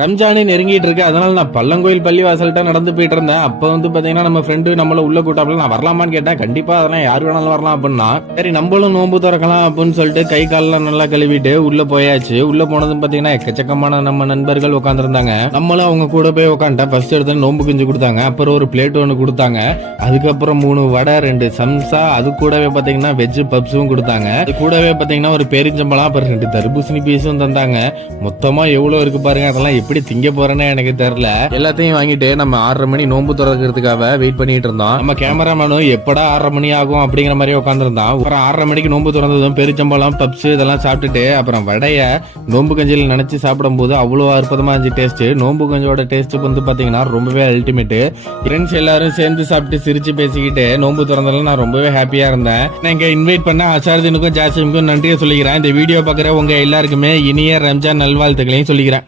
ரம்ஜானே நெருங்கிட்டு இருக்கு. அதனால நான் பள்ளங்கோயில் பள்ளி வாசல்கிட்ட நடந்து போயிட்டு இருந்தேன் அப்ப வந்து பாத்தீங்கன்னா நம்ம ஃப்ரெண்டு நம்மள உள்ள கூட்டாப்புல நான் வரலாமான்னு கேட்டேன் கண்டிப்பா அதெல்லாம் யாரு வேணாலும் வரலாம் அப்படின்னா சரி நம்மளும் நோம்பு திறக்கலாம் அப்படின்னு சொல்லிட்டு கை காலெல்லாம் நல்லா கழுவிட்டு உள்ள போயாச்சு. உள்ள போனதும் பாத்தீங்கன்னா எக்கச்சக்கமான நம்ம நண்பர்கள் உட்காந்துருந்தாங்க நம்மளும் அவங்க கூட போய் உட்காந்துட்டேன் ஃபர்ஸ்ட் எடுத்து நோம்பு குஞ்சு கொடுத்தாங்க. அப்புறம் ஒரு பிளேட் ஒன்று கொடுத்தாங்க. அதுக்கப்புறம் மூணு வடை ரெண்டு சம்சா அது கூடவே பாத்தீங்கன்னா வெஜ் பப்ஸும் கொடுத்தாங்க. அது கூடவே பாத்தீங்கன்னா ஒரு பெருஞ்சம்பளம் அப்புறம் ரெண்டு தர்பூசணி பீஸும் தந்தாங்க. மொத்தமா எவ்வளவு இருக்கு பாருங்க அதெல்லாம் எப்படி திங்க போறேன்னு எனக்கு தெரியல. எல்லாத்தையும் வாங்கிட்டு நம்ம ஆறரை மணி நோன்பு திறக்கிறதுக்காக வெயிட் பண்ணிட்டு இருந்தோம் நம்ம கேமராமேனும் எப்படா ஆறரை மணி ஆகும் அப்படிங்கிற மாதிரி உட்காந்துருந்தான் அப்புறம் ஆறரை மணிக்கு நோன்பு திறந்ததும் பெருச்சம்பளம் பப்ஸ் இதெல்லாம் சாப்பிட்டுட்டு அப்புறம் வடைய நோன்பு கஞ்சியில் நினைச்சு சாப்பிடும்போது அவ்வளோ அற்புதமா இருந்துச்சு டேஸ்ட் நோன்பு கஞ்சியோட டேஸ்ட் வந்து பாத்தீங்கன்னா ரொம்பவே அல்டிமேட் ஃப்ரெண்ட்ஸ் எல்லாரும் சேர்ந்து சாப்பிட்டு சிரிச்சு பேசிக்கிட்டு நோன்பு திறந்ததுல நான் ரொம்பவே ஹாப்பியா இருந்தேன். நான் இங்க இன்வைட் பண்ண அசாரதினுக்கும் ஜாசிமுக்கும் நன்றியை சொல்லிக்கிறேன். இந்த வீடியோ பார்க்குற உங்க எல்லாருக்குமே இனிய ரம்ஜான் நல்வாழ்த்துக்களையும் சொல்லிக்கிறேன்.